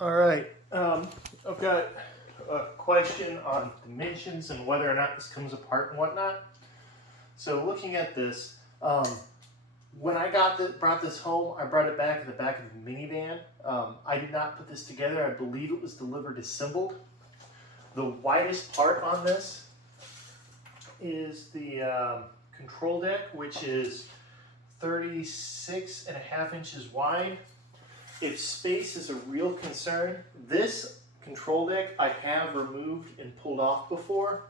All right, I've got a question on dimensions and whether or not this comes apart and whatnot. So looking at this, when I brought this home, I brought it back in the back of a minivan. I did not put this together. I believe it was delivered assembled. The widest part on this is the control deck, which is 36.5 inches wide. If space is a real concern, this control deck I have removed and pulled off before.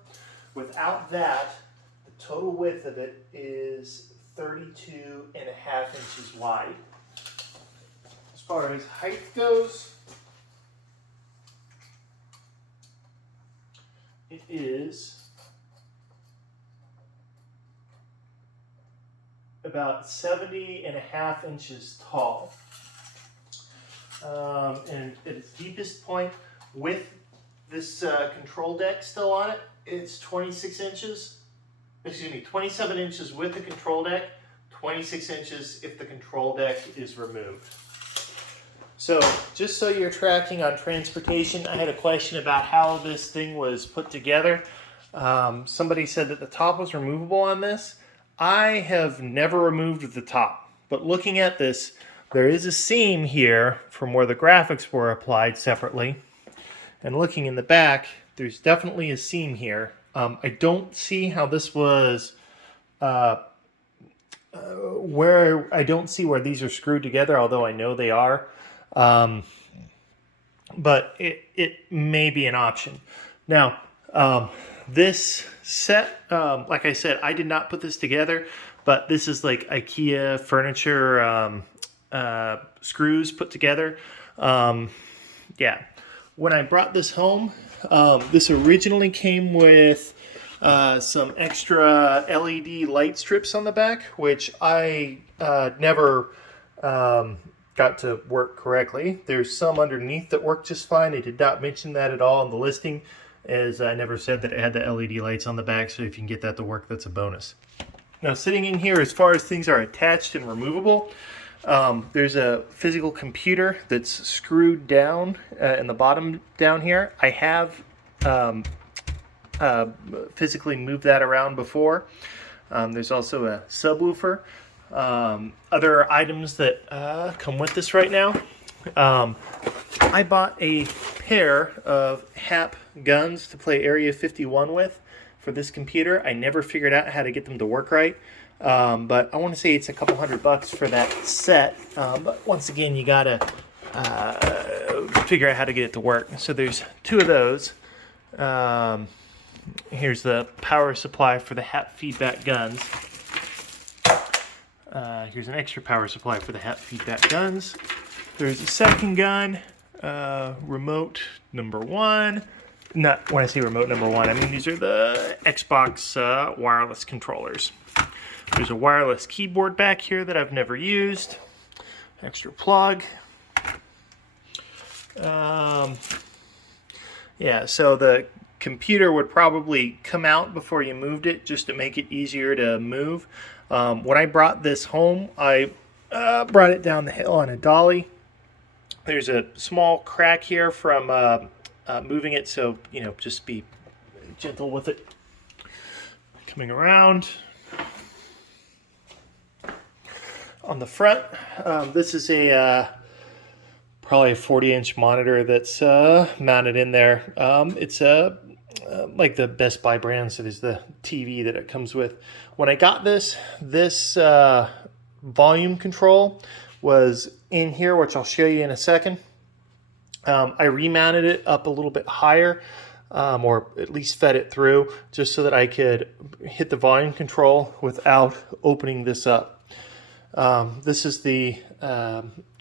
Without that, the total width of it is 32.5 inches wide. As far as height goes, it is about 70.5 inches tall. And at its deepest point, with this control deck still on it, it's 26 inches. Excuse me, 27 inches with the control deck, 26 inches if the control deck is removed. So, just so you're tracking on transportation, I had a question about how this thing was put together. Somebody said that the top was removable on this. I have never removed the top, but looking at this, there is a seam here from where the graphics were applied separately. And looking in the back, there's definitely a seam here. I don't see how this was, I don't see where these are screwed together, although I know they are. But it may be an option. Now, this set, like I said, I did not put this together, but this is like IKEA furniture screws put together. Yeah. When I brought this home, this originally came with some extra LED light strips on the back, which I never got to work correctly. There's some underneath that work just fine. I did not mention that at all in the listing, as I never said that it had the LED lights on the back, so if you can get that to work, that's a bonus. Now, sitting in here, as far as things are attached and removable, there's a physical computer that's screwed down in the bottom down here. I have physically moved that around before. There's also a subwoofer. Other items that come with this right now. I bought a pair of HAP guns to play Area 51 with for this computer. I never figured out how to get them to work right. But I want to say it's a couple $100 for that set. But once again, you gotta figure out how to get it to work. So there's two of those. Here's the power supply for the HAP feedback guns. Here's an extra power supply for the HAP feedback guns. There's a second gun, remote number one. Not when I say remote number one, I mean these are the Xbox wireless controllers. There's a wireless keyboard back here that I've never used. Extra plug. Yeah, so the computer would probably come out before you moved it just to make it easier to move. When I brought this home, I brought it down the hill on a dolly. There's a small crack here from moving it, so, just be gentle with it. Coming around. On the front, this is probably a 40-inch monitor that's mounted in there. It's like the Best Buy brand, so there's the TV that it comes with. When I got this volume control was in here, which I'll show you in a second. I remounted it up a little bit higher, or at least fed it through, just so that I could hit the volume control without opening this up. This is the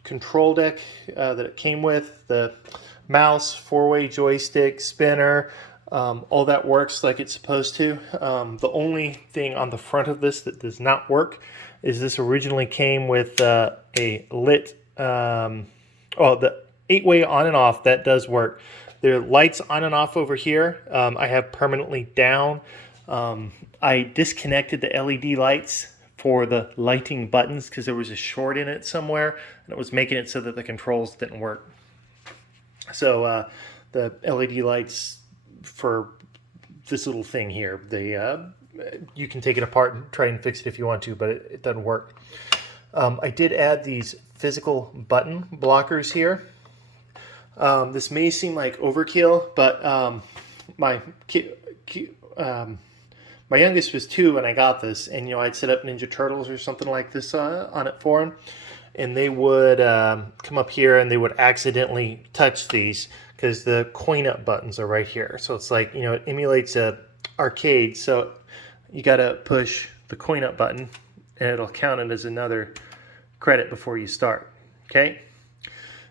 control deck that it came with, the mouse, 4-way joystick, spinner, all that works like it's supposed to. The only thing on the front of this that does not work is this originally came with a lit, the 8-way on and off, that does work. There are lights on and off over here. I have permanently down. I disconnected the LED lights for the lighting buttons because there was a short in it somewhere and it was making it so that the controls didn't work. So the LED lights for this little thing here, you can take it apart and try and fix it if you want to, but it doesn't work. I did add these physical button blockers here. This may seem like overkill, but my youngest was 2 when I got this, and I'd set up Ninja Turtles or something like this on it for him, and they would come up here and they would accidentally touch these because the coin up buttons are right here. So it's like, it emulates a arcade, so you got to push the coin up button and it'll count it as another credit before you start. Okay,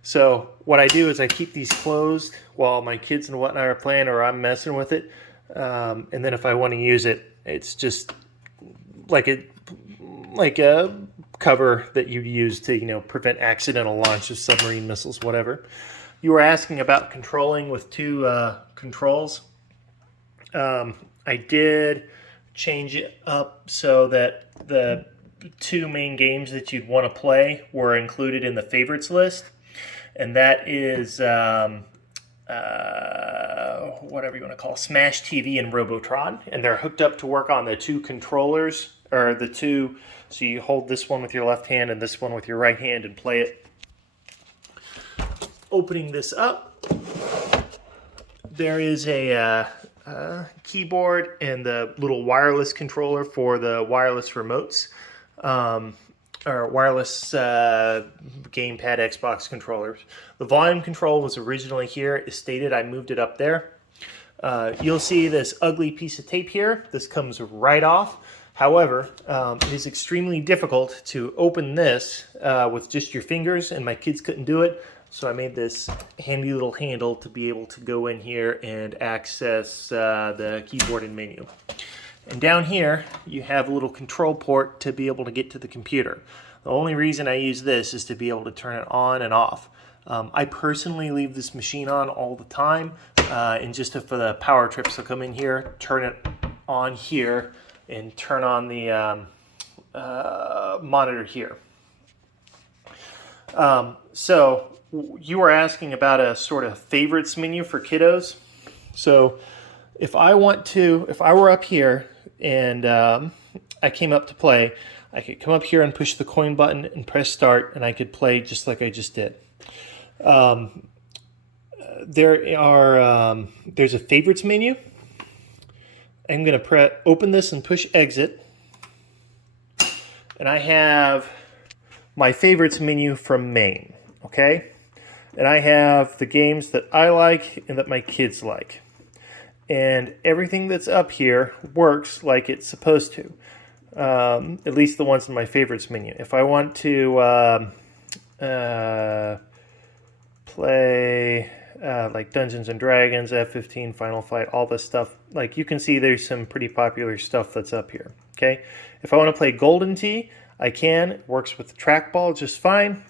so what I do is I keep these closed while my kids and whatnot are playing, or I'm messing with it, and then if I want to use it, it's just like a cover that you'd use to prevent accidental launch of submarine missiles, whatever. You were asking about controlling with 2 controls. I did change it up so that the 2 main games that you'd want to play were included in the favorites list, and that is whatever you want to call Smash TV and Robotron, and they're hooked up to work on the 2 controllers, or the 2. So you hold this one with your left hand and this one with your right hand and play it. Opening this up, there is a keyboard and the little wireless controller for the wireless remotes, or wireless gamepad Xbox controllers. The volume control was originally here. As stated, I moved it up there. You'll see this ugly piece of tape here. This comes right off. However, it is extremely difficult to open this with just your fingers, and my kids couldn't do it. So I made this handy little handle to be able to go in here and access the keyboard and menu. And down here, you have a little control port to be able to get to the computer. The only reason I use this is to be able to turn it on and off. I personally leave this machine on all the time, and just for the power trips, I'll come in here, turn it on here, and turn on the monitor here. So you were asking about a sort of favorites menu for kiddos. So if I were up here and I came up to play, I could come up here and push the coin button and press start, and I could play just like I just did. There's a favorites menu. I'm going to open this and push exit, and I have my favorites menu from main. Okay, and I have the games that I like and that my kids like, and everything that's up here works like it's supposed to. At least the ones in my favorites menu. If I want to play like Dungeons and Dragons, F-15, Final Fight, all this stuff, like you can see there's some pretty popular stuff that's up here. Okay, if I want to play Golden Tee, I can. It works with the trackball just fine.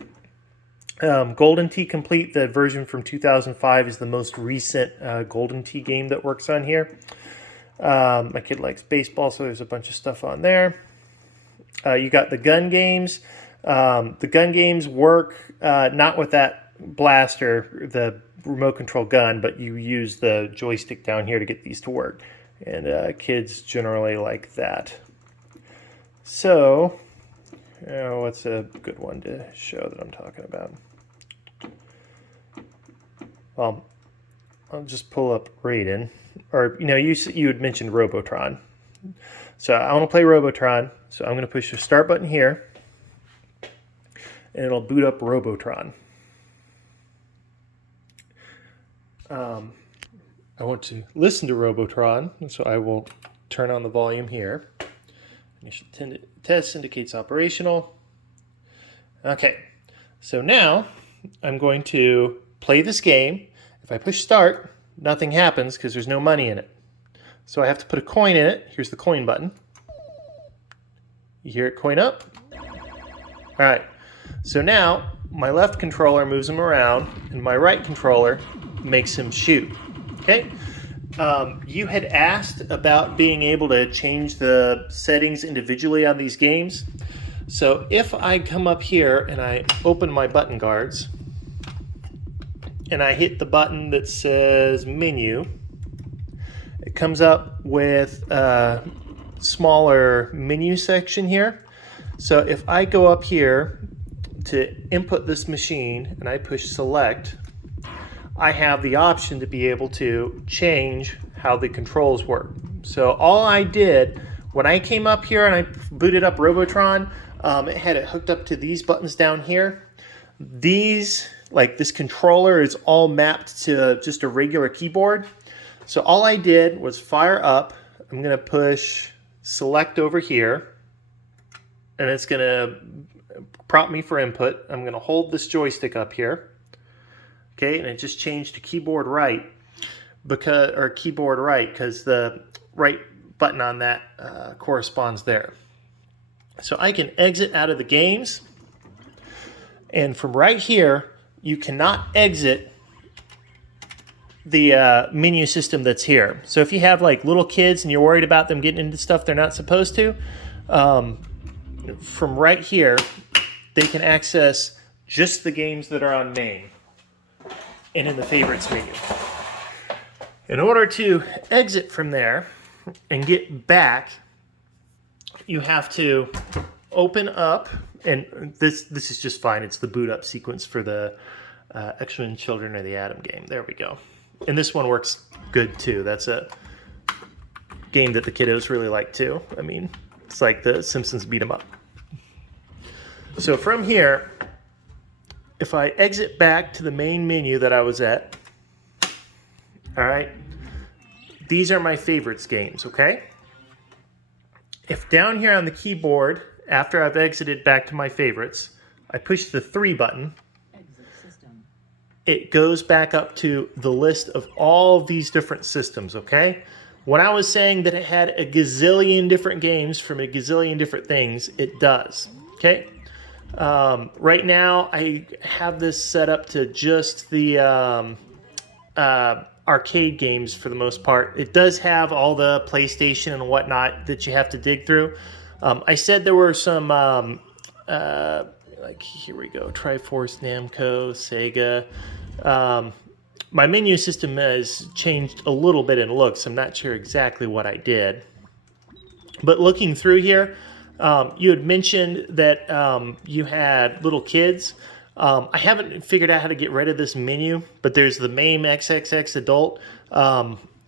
Golden Tee Complete, the version from 2005, is the most recent Golden Tee game that works on here. My kid likes baseball, so there's a bunch of stuff on there. You got the gun games. The gun games work not with that blaster, the remote control gun, but you use the joystick down here to get these to work. And kids generally like that. So, what's a good one to show that I'm talking about? Well, I'll just pull up Raiden. Or, you had mentioned Robotron. So I want to play Robotron. So I'm going to push the start button here. And it'll boot up Robotron. I want to listen to Robotron. So I will turn on the volume here. Initial test indicates operational. Okay. So now I'm going to play this game. If I push start, nothing happens because there's no money in it. So I have to put a coin in it. Here's the coin button. You hear it coin up? All right. So now my left controller moves him around and my right controller makes him shoot. Okay. You had asked about being able to change the settings individually on these games. So if I come up here and I open my button guards and I hit the button that says menu, it comes up with a smaller menu section here. So if I go up here to input this machine and I push select, I have the option to be able to change how the controls work. So all I did when I came up here and I booted up Robotron, it had it hooked up to these buttons down here. These, like this controller, is all mapped to just a regular keyboard. So all I did was fire up. I'm going to push select over here, and it's going to prompt me for input. I'm going to hold this joystick up here. Okay, and it just changed to keyboard right because the right button on that corresponds there. So I can exit out of the games, and from right here you cannot exit the menu system that's here. So if you have like little kids and you're worried about them getting into stuff they're not supposed to, from right here they can access just the games that are on main and in the favorites menu. In order to exit from there and get back, you have to open up, and this is just fine. It's the boot up sequence for the X-Men Children of the Atom game. There we go. And this one works good too. That's a game that the kiddos really like too. I mean, it's like the Simpsons beat 'em up. So from here, if I exit back to the main menu that I was at, all right, these are my favorites games, okay? If down here on the keyboard, after I've exited back to my favorites, I push the 3 button, it goes back up to the list of all of these different systems, okay? When I was saying that it had a gazillion different games from a gazillion different things, it does, okay? Right now, I have this set up to just the arcade games for the most part. It does have all the PlayStation and whatnot that you have to dig through. I said there were some, like, here we go, Triforce, Namco, Sega. My menu system has changed a little bit in looks. I'm not sure exactly what I did. But looking through here, you had mentioned that you had little kids. I haven't figured out how to get rid of this menu, but there's the MAME XXX Adult.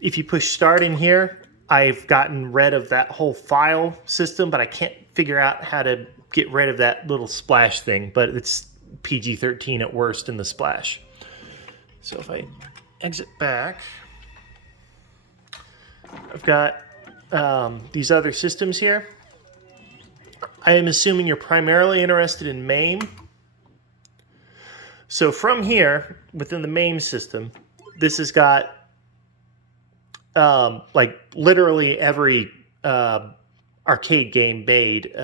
If you push start in here, I've gotten rid of that whole file system, but I can't figure out how to get rid of that little splash thing, but it's PG-13 at worst in the splash. So if I exit back, I've got these other systems here. I am assuming you're primarily interested in MAME. So from here, within the MAME system, this has got like literally every arcade game made,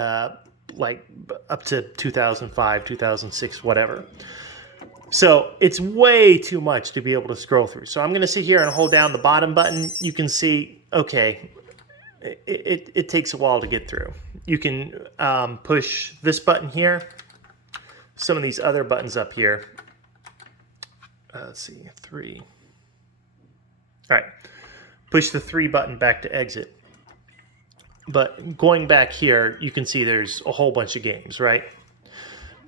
like up to 2005, 2006, whatever. So it's way too much to be able to scroll through. So I'm going to sit here and hold down the bottom button. You can see, okay, it takes a while to get through. You can push this button here, some of these other buttons up here. Let's see, 3. All right, push the 3 button back to exit. But going back here, you can see there's a whole bunch of games, right?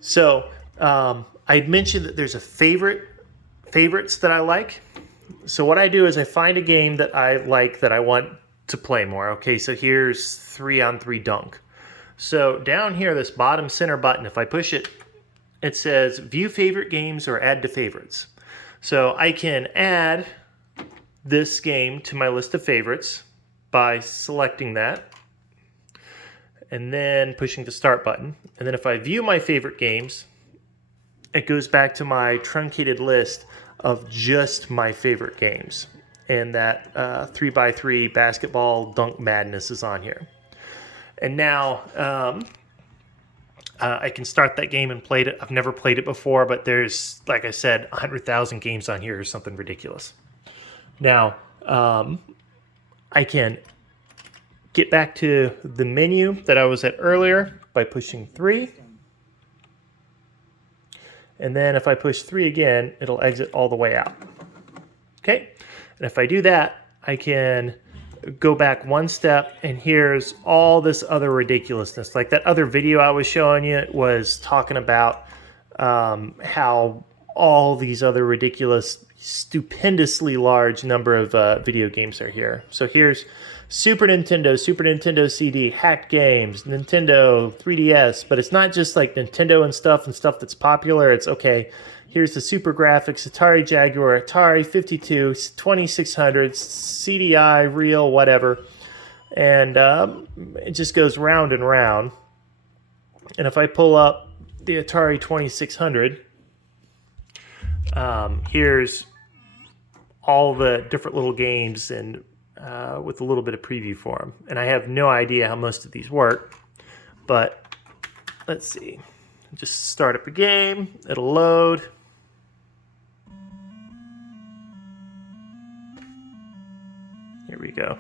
So I mentioned that there's a favorites that I like. So what I do is I find a game that I like that I want to play more. Okay, so here's 3-on-3 dunk. So down here, this bottom center button, if I push it, it says view favorite games or add to favorites. So I can add this game to my list of favorites by selecting that and then pushing the start button. And then if I view my favorite games, it goes back to my truncated list of just my favorite games. And that 3x3 basketball dunk madness is on here. And now I can start that game and play it. I've never played it before, but there's, like I said, 100,000 games on here or something ridiculous. Now, I can get back to the menu that I was at earlier by pushing 3. And then if I push 3 again, it'll exit all the way out. Okay, and if I do that, I can go back one step, and here's all this other ridiculousness. Like that other video I was showing you was talking about how all these other ridiculous, stupendously large number of video games are here. So here's Super Nintendo CD, hacked games, Nintendo 3DS, but it's not just like Nintendo and stuff that's popular. It's okay, here's the Super Graphics, Atari Jaguar, Atari 52, 2600, CDI, Real, whatever. And it just goes round and round. And if I pull up the Atari 2600, here's all the different little games and with a little bit of preview for them. And I have no idea how most of these work, but let's see. Just start up a game, it'll load. Here we go.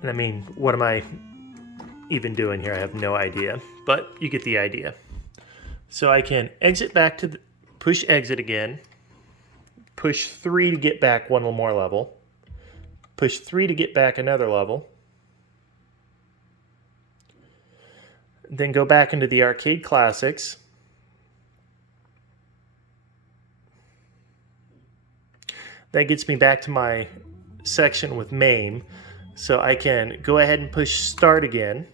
And I mean, what am I even doing here? I have no idea, but you get the idea. So I can exit back to push exit again, push 3 to get back one more level, push 3 to get back another level, then go back into the arcade classics. That gets me back to my section with MAME. So I can go ahead and push start again.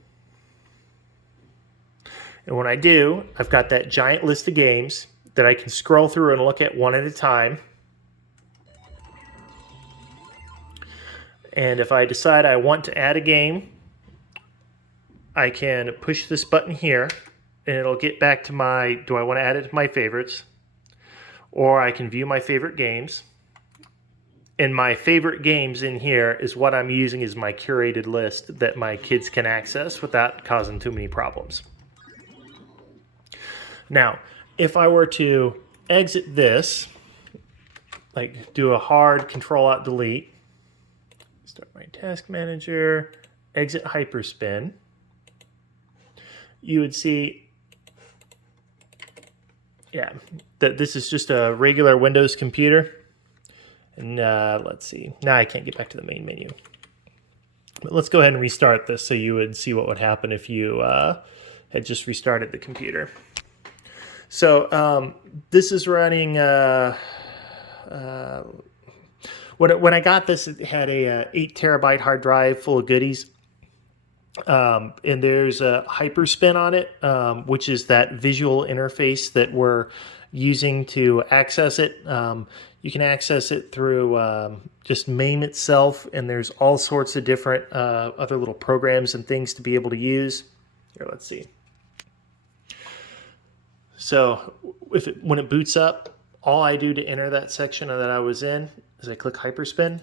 And when I do, I've got that giant list of games that I can scroll through and look at one at a time. And if I decide I want to add a game, I can push this button here and it'll get back to my, do I want to add it to my favorites? Or I can view my favorite games. And my favorite games in here is what I'm using as my curated list that my kids can access without causing too many problems. Now, if I were to exit this, like do a hard Control-Alt-Delete, start my task manager, exit Hyperspin, you would see, yeah, that this is just a regular Windows computer. And let's see. Now I can't get back to the main menu. But let's go ahead and restart this so you would see what would happen if you had just restarted the computer. So this is running. When I got this, it had a 8 terabyte hard drive full of goodies. And there's a Hyperspin on it, which is that visual interface that we're using to access it. You can access it through just MAME itself, and there's all sorts of different other little programs and things to be able to use. Here, let's see. So when it boots up, all I do to enter that section that I was in is I click Hyperspin.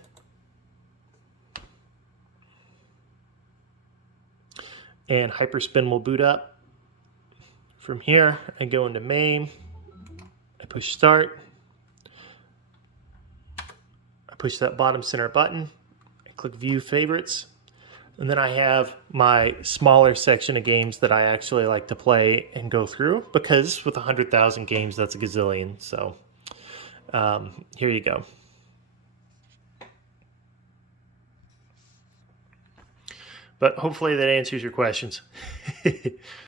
And Hyperspin will boot up. From here, I go into MAME. I push start. I push that bottom center button. I click view favorites. And then I have my smaller section of games that I actually like to play and go through, because with 100,000 games, that's a gazillion. So here you go. But hopefully that answers your questions.